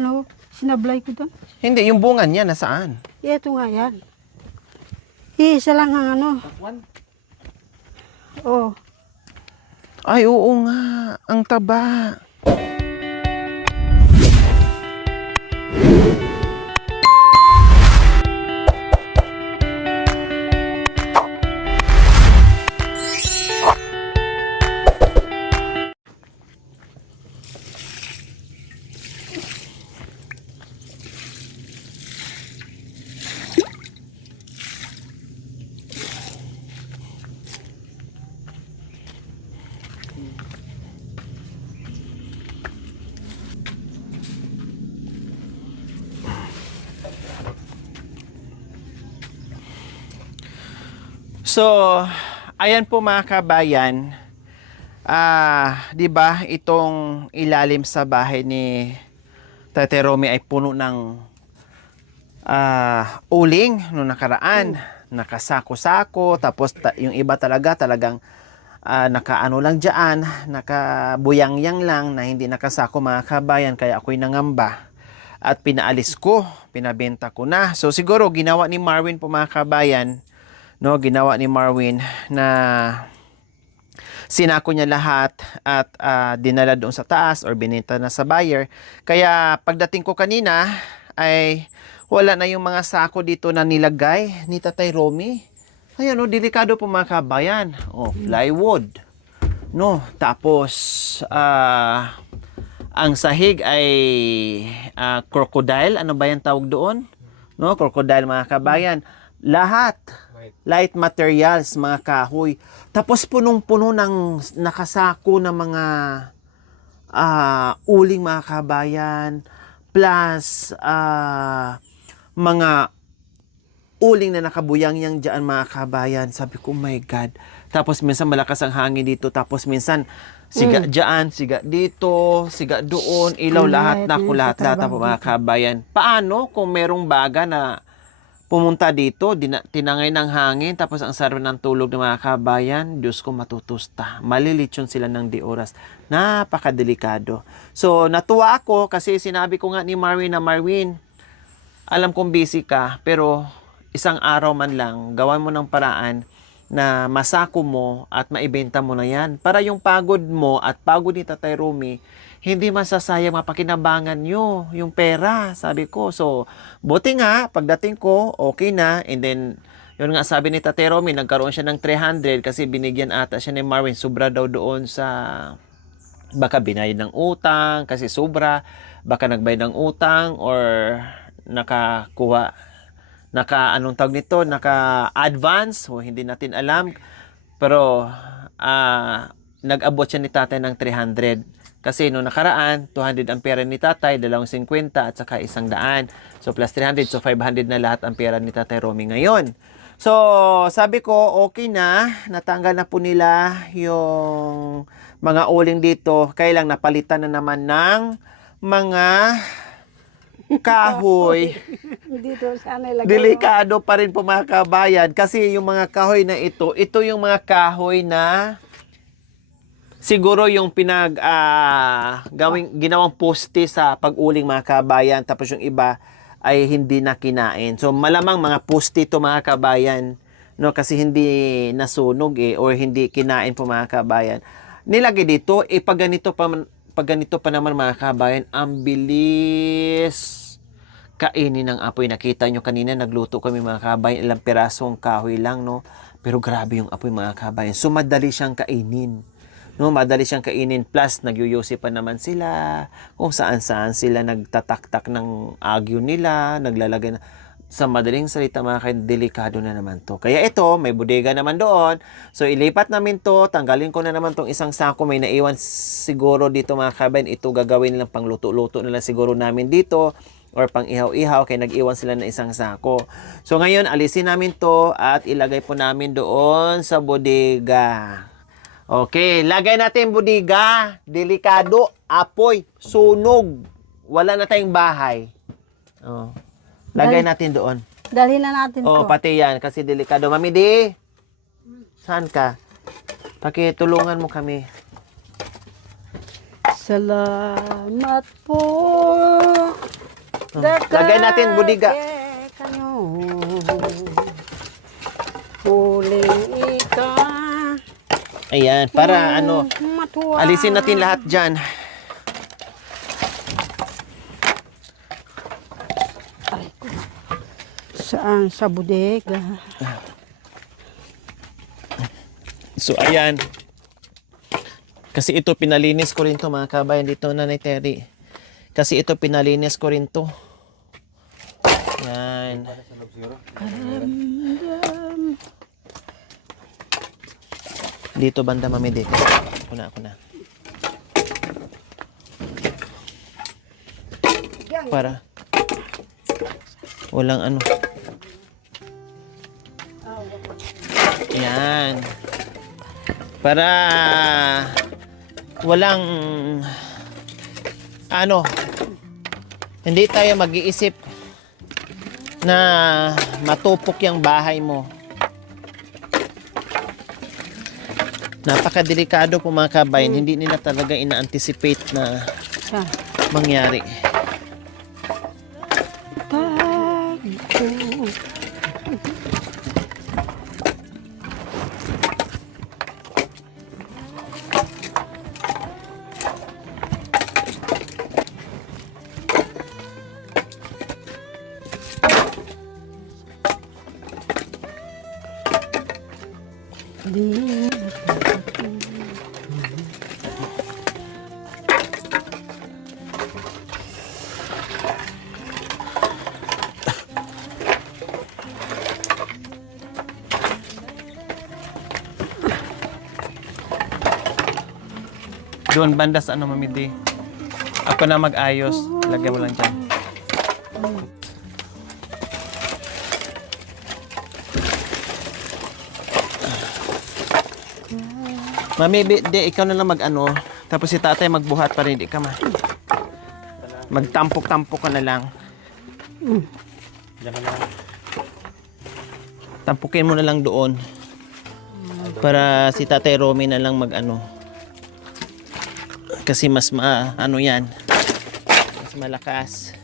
yan oh. Sinablay ko doon. Hindi, yung bunga niya nasaan? Ito nga yan. Isa lang ang ano. Oh. Ay, oo nga. Ang taba. So, ayan po mga kabayan, 'di ba itong ilalim sa bahay ni Tatay Romy ay puno ng uling nung nakaraan, nakasako-sako, tapos yung iba talagang nakaano lang diyan, nakabuyang-yang lang na hindi nakasako mga kabayan, kaya ako'y nangamba at pinaalis ko, pinabenta ko na. So siguro ginawa ni Marvin po mga kabayan, no, ginawa ni Marvin na sinako niya lahat at dinala doon sa taas or binenta na sa buyer. Kaya pagdating ko kanina ay wala na yung mga sako dito na nilagay ni Tatay Romy. Ayan, no, delikado po mga kabayan. Oh, plywood. No, tapos ang sahig ay crocodile. Ano ba yung tawag doon? No, crocodile mga kabayan. Lahat light materials, mga kahoy. Tapos punong-puno ng nakasako ng mga uling mga kabayan, plus mga uling na nakabuyang-yang dyan mga kabayan. Sabi ko, oh my God. Tapos minsan malakas ang hangin dito, tapos minsan siga dyan, siga dito, siga doon, ilaw, lahat po mga kabayan. Paano kung merong baga na pumunta dito, tinangay ng hangin, tapos ang sarap ng tulog ng mga kabayan, Diyos ko matutusta. Malilitsyon sila ng di oras. Napakadelikado. So, natuwa ako kasi sinabi ko nga ni Marvin na, Marvin, alam kong busy ka, pero isang araw man lang, gawan mo ng paraan na masako mo at maibenta mo na yan. Para yung pagod mo at pagod ni Tatay Romy, hindi masasayang mapakinabangan nyo yung pera, sabi ko. So, buti nga, pagdating ko, okay na. And then, yun nga sabi ni Tatay Romy, nagkaroon siya ng 300 kasi binigyan ata siya ni Marvin. Sobra daw doon sa, baka binayad ng utang, kasi sobra. Baka nagbayad ng utang or nakakuha, anong tawag nito, naka-advance, o hindi natin alam. Pero, nag-abot siya ni Tatay ng 300. Kasi noong nakaraan, 200 ang pera ni Tatay, 250 at saka 100. So plus 300, so 500 na lahat ang pera ni Tatay Romy ngayon. So sabi ko, okay na, natanggal na po nila yung mga uling dito. Kaya lang napalitan na naman ng mga kahoy. Dito sana ilagay. Delikado pa rin po mga kabayan kasi yung mga kahoy na ito yung mga kahoy na siguro yung ginawang poste sa pag-uling mga kabayan, tapos yung iba ay hindi na kinain. So malamang mga poste to mga kabayan, no, kasi hindi nasunog or hindi kinain po mga kabayan. Nilagay dito, pag ganito pa naman mga kabayan, ang bilis kainin ng apoy. Nakita nyo kanina, nagluto kami mga kabayan, ilang pirasong kahoy lang, no? Pero grabe yung apoy mga kabayan. So madali siyang kainin. No, madali siyang kainin, plus nagyuyusi pa naman sila kung saan-saan sila nagtataktak ng agyo nila, naglalagay na, sa madaling salita mga kabayan, delikado na naman to. Kaya ito, may bodega naman doon. So ilipat namin to, tanggalin ko na naman tong isang sako, may naiwan siguro dito mga kabayan, ito gagawin nilang pangluto-luto nila siguro namin dito or pang ihaw-ihaw, kaya nag-iwan sila ng isang sako. So ngayon, alisin namin to at ilagay po namin doon sa bodega. Okay, lagay natin bodega. Delikado, apoy, sunog. Wala na tayong bahay. Oh. Lagay natin doon. Dalhin na natin Oh, to. pati yan kasi delikado. Mami di, saan ka? Pakitulungan mo kami. Salamat po Lagay natin budiga. Huling ika. Ayan, para ano, Matuwa. alisin natin lahat dyan. Saan? Sa bodega. So, ayan. Kasi ito, pinalinis ko rin to mga kabayan dito, Nanay Terry. Kasi ito, pinalinis ko rin to. Yan. Dito banda mami dito. Ako na. Para walang ano. Yan. Para walang ano, hindi tayo mag-iisip na matupok yung bahay mo. Napakadelikado po mga kabayan, hindi nila talaga ina-anticipate na mangyari. Doon banda sa ano mamidi. Ako na mag-ayos. Lagyan mo lang dyan. Mami, di, ikaw na lang mag-ano. Tapos si tatay magbuhat para hindi ka magtampok-tampok ka na lang. Tampukin mo na lang doon. Para si tatay Romy na lang mag-ano. Kasi mas ano yan. Mas malakas.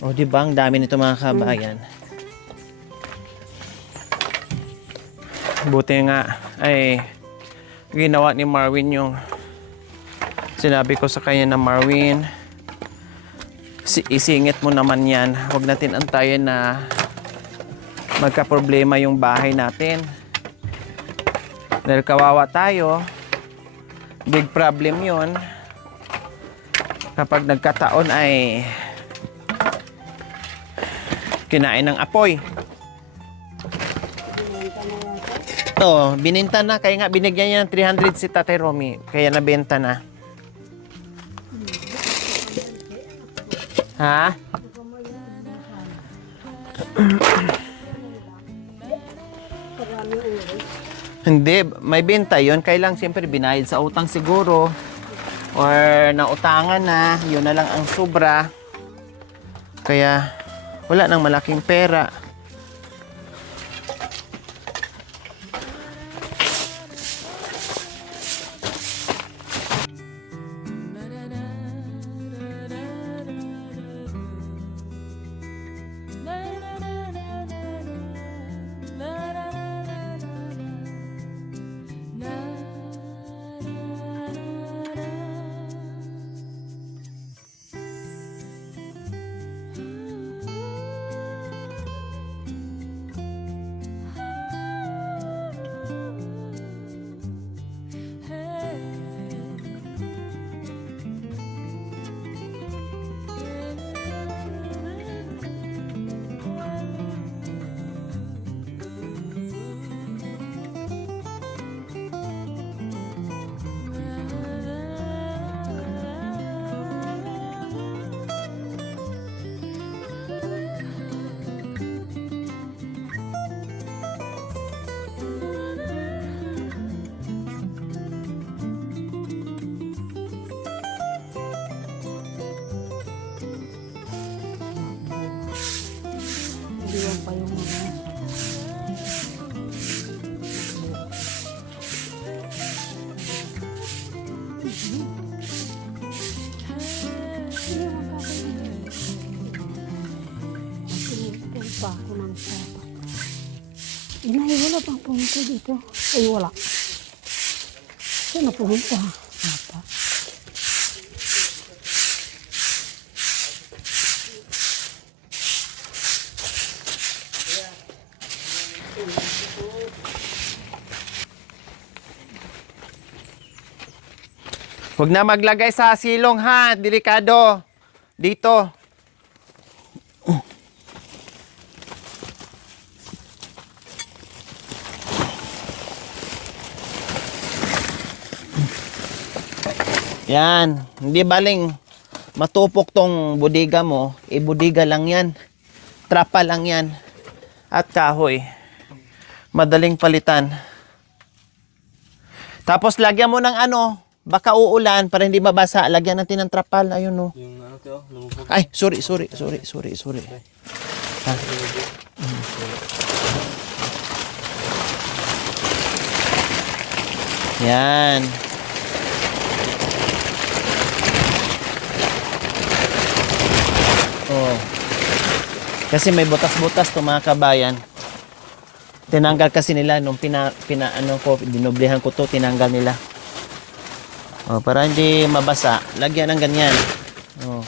O diba, ang dami nito mga kabayan. Buti nga ay ginawa ni Marvin yung sinabi ko sa kanya na Marvin, isingit mo naman yan. Huwag natin antayin na magka-problema yung bahay natin. Dahil kawawa tayo, big problem yun. Kapag nagkataon ay kinain ng apoy. Ito, bininta na. Kaya nga binigyan niya ng 300 si Tatay Romy. Kaya nabenta na. Ha? Hindi, may benta yon. Kailang siyempre binayad sa utang siguro. Or nautangan na. Yun na lang ang sobra. Kaya wala nang malaking pera. pa ako ng sapak. Inay, wala pang pumunta dito. Ay, wala. Saan na pumunta? Sapak. Huwag na maglagay sa silong ha, delikado. Dito. Yan, hindi baling matupok tong bodega mo, bodega lang yan. Trapa lang yan. At kahoy. Madaling palitan. Tapos lagyan mo ng ano, baka uulan para hindi mabasa. Lagyan natin ng trapal. Ayun no. Yung ano to, lumubog. Ay, sorry. Ha? Yan. Oh. Kasi may butas-butas to mga kabayan. Tinanggal kasi nila nung dinoblehan ko to, tinanggal nila. Oh, para hindi mabasa, lagyan ng ganyan. Oh.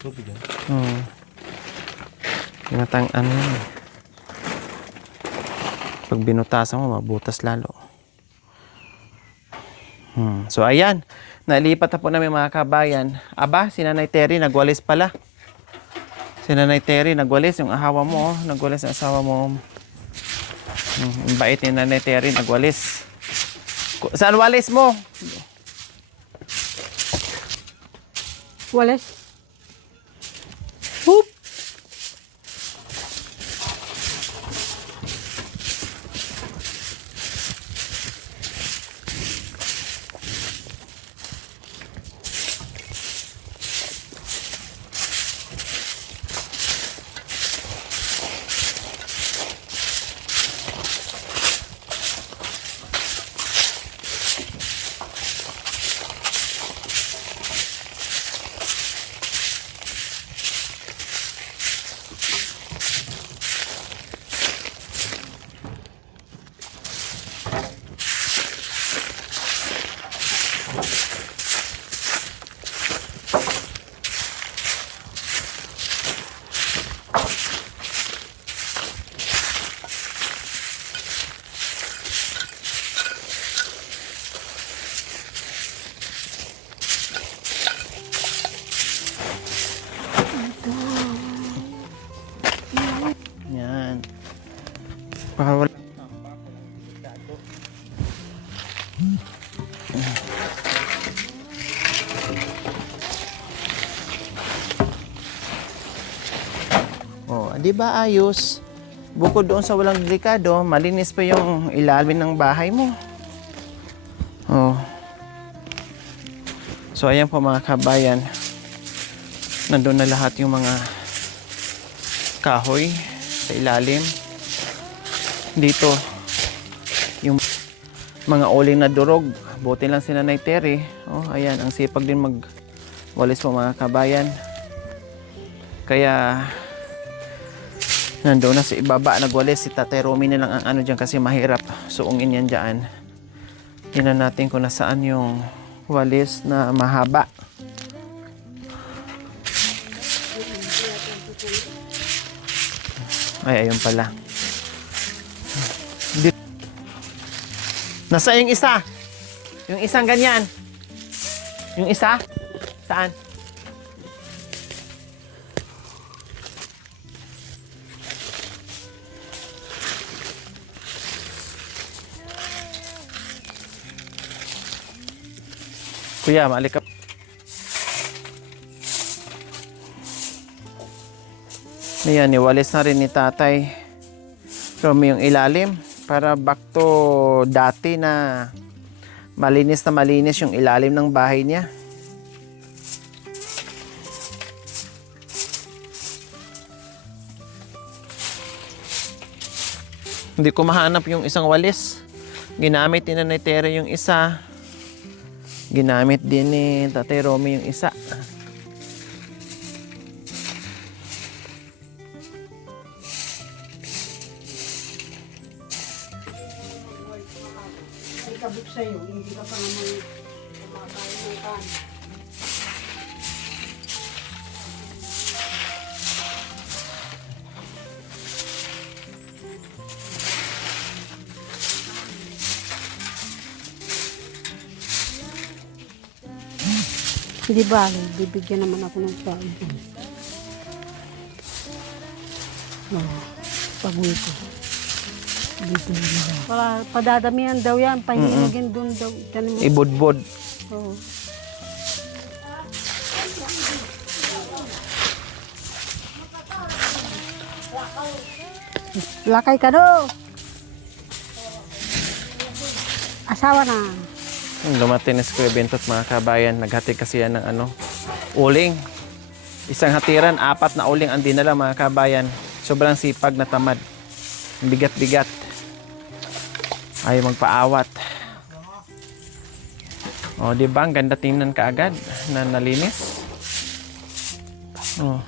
Tubig yan. Oh. Tinatang ano yun. Pag binutasan mo, mabutas lalo. So ayan, nalipat na po namin mga kabayan. Aba, si Nanay Terry nagwalis pala. Si Nanay Terry nagwalis, yung ahawa mo, nagwalis ang asawa mo. Ang bait ni Nanay Terry nagwalis. Saan walis mo? Walis. Hup! Yan. Baka wala. Oh, di ba ayos? Bukod doon sa walang delikado, malinis pa yung ilalim ng bahay mo. Oh. So ayan po mga kabayan. Nandun na lahat yung mga kahoy sa ilalim. Dito yung mga uling na durog. Buti lang si Nanay Terry. Oh, ayan, ang sipag din magwalis po mga kabayan. Kaya nandoon na sa ibaba nagwalis si Tatay Romy na lang ang ano dyan kasi mahirap suungin yan dyan. Tingnan natin kung nasaan yung walis na mahaba. Ay, ayun pala. Nasa yung isa? Yung isang ganyan? Yung isa? Saan? Kuya, maalik ka. Ayan, niwalis na rin ni Tatay Romy yung ilalim para back to dati na malinis yung ilalim ng bahay niya. Hindi ko mahanap yung isang walis. Ginamit ni Nanay Terry yung isa. Ginamit din ni Tatay Romy yung isa. Ikabuk sa'yo, hindi ka pa naman kumakain ng kanin. Hindi ba, bibigyan naman ako ng sabi. Pag-uwi ko. Dito nila. Padadamihan daw yan, pahilugin dun daw. Ibudbod. Oo. Lakay ka do. Asawa na. Dumating na si Kuya Bentot mga kabayan. Naghati kasi yan ng uling. Isang hatiran, 4 na uling ang dinala mga kabayan. Sobrang sipag na tamad. Bigat-bigat. Ayaw magpaawat. O, di ba? Ang ganda tingnan kaagad na nalinis. O.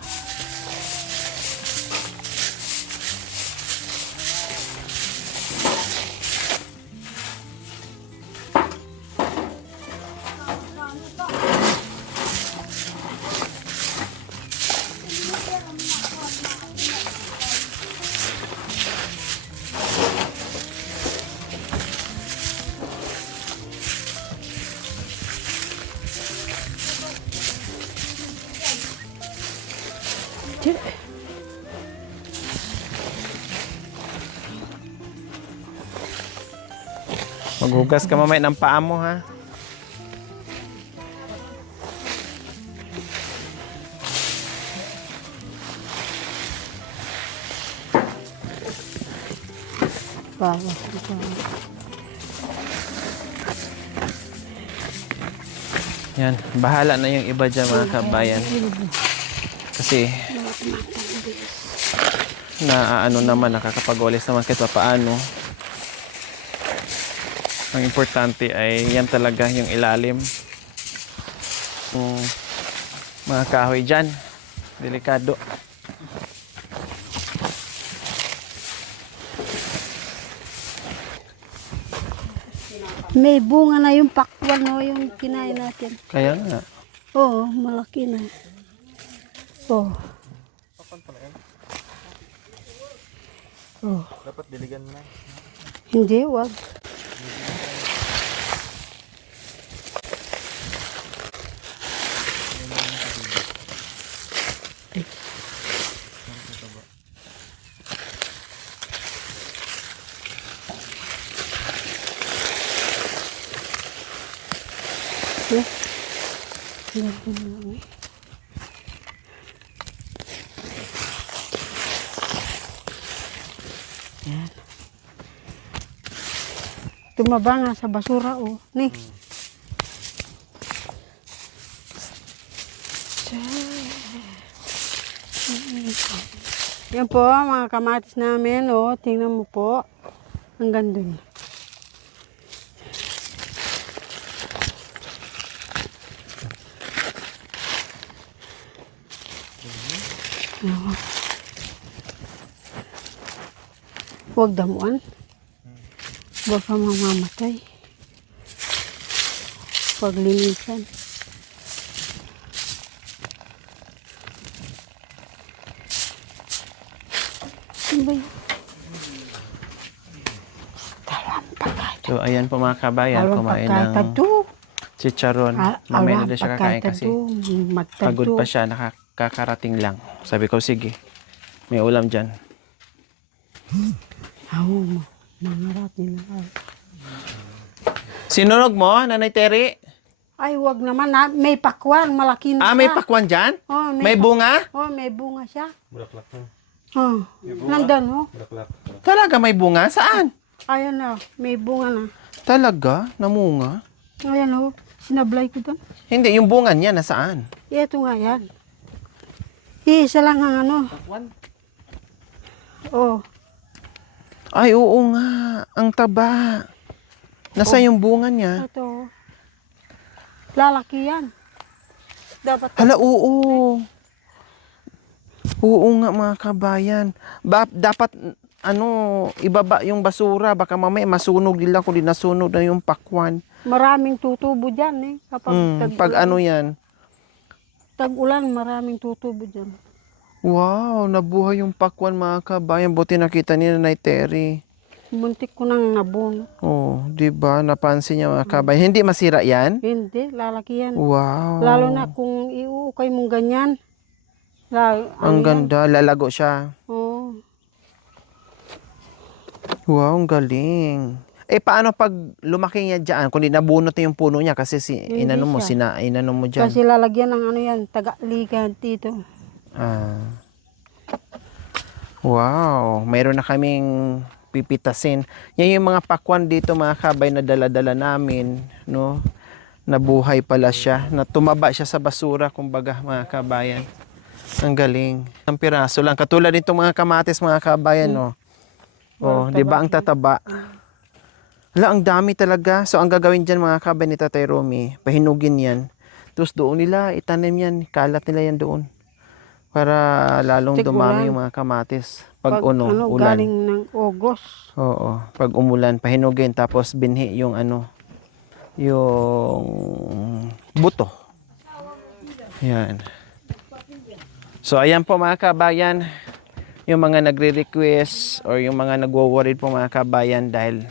Maghugas ka mamaya ng paa mo, ha? Bawa. Yan, bahala na yung iba dyan mga kabayan. Kasi naman, nakakapag-walis naman kahit paano. Ang importante ay yan talaga yung ilalim. Mga kahoy dyan. Delikado. May bunga na yung pakwan, no, yung kinain natin. Kaya nga. Oo, malaki na. Oo. Oh. Dapat diligan na. Hindi, wag. Tumaba nga sa basura, oh. Ni. Yan po, mga kamatis namin, oh. Tingnan mo po. Ang ganda niya. Huwag damuan. Baka mamamatay. Paglinisan. Ano ba yun? So, ayan po mga kabayan. Kumain ng chicharon. Mamaya na doon siya kakain kasi pagod pa siya. Nakakarating lang. Sabi ko, sige. May ulam dyan. Mangarap nila. Sinunog mo, Nanay Terry? Ay, wag naman. May pakwan. Malaki na siya. May pakwan dyan? Oh, may bunga? Oh, may bunga siya. Bulaklak na. Oh, nandan, oh. Bulaklak. Talaga may bunga? Saan? Ayan na. May bunga na. Talaga? Namunga? Ayan, oh. Sinablay ko doon. Hindi, yung bunga niya nasaan? Ito nga yan. Iisa lang ang ano. Oh. Ay, oo nga. Ang taba. Nasa yung bunga niya. Ito. Lalaki yan. Dapat Hala, oo. Oo nga mga kabayan. Dapat ibaba yung basura. Baka mamaya masunog nila kung di nasunog na yung pakwan. maraming tutubo dyan eh. Kapag Pag ano yan. tag-ulan, maraming tutubo dyan. Wow, nabuhay yung pakwan mga kabayan. Buti nakita ni Nanay Terry. Muntik ko nang nabun. Oh, di ba? Napansin niya mga kabayan. Hindi masira yan? Hindi, lalaki yan. Wow. Lalo na kung iuukay mong ganyan. Ang ganda. Lalago siya. Oo. Wow, ang galing. Paano pag lumaki niya dyan? Kung di nabunot na yung puno niya kasi Hindi inano mo dyan. Kasi lalagyan ng ano yan, taga-ligan dito. Ah. Wow, mayroon na kaming pipitasin. Yan yung mga pakwan dito mga kabay na dala-dala namin, no? Nabuhay pala siya, na tumaba siya sa basura, kumbaga mga kabayan. Ang galing. Ang piraso lang. Katulad nitong mga kamatis mga kabayan, no? Oh, di ba ang tataba? Hala, ang dami talaga. So, ang gagawin dyan mga kabay ni Tatay Romy, pahinugin yan. Tapos doon nila, itanim yan. Kalat nila yan doon. Para lalong dumami yung mga kamatis. Pag ulan. galing ng Ogos. Oo. Pag umulan, pahinugin. Tapos binhi yung yung buto. Yan. So, ayan po mga kabayan. Yung mga nagre-request or yung mga nagwo-worried po mga kabayan dahil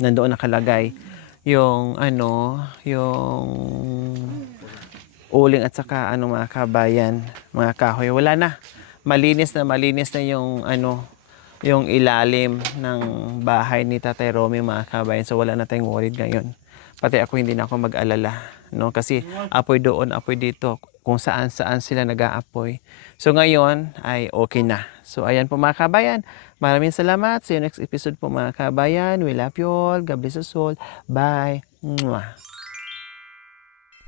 nandoon nakalagay yung yung uling at saka mga kabayan, mga kahoy. Wala na. Malinis na yung yung ilalim ng bahay ni Tatay Romy mga kabayan. So wala na tayong worried ngayon. Pati ako hindi na ako mag-alala, no? Kasi apoy doon, apoy dito, kung saan sila nag-aapoy. So ngayon ay okay na. So ayan po mga kabayan. Maraming salamat. See you next episode po mga kabayan. We love you all. God bless us all. Bye. Mwah.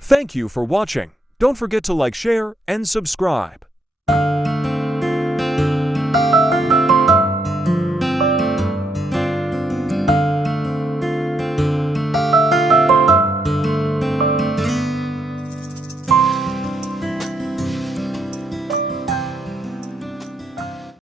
Thank you for watching. Don't forget to like, share, and subscribe.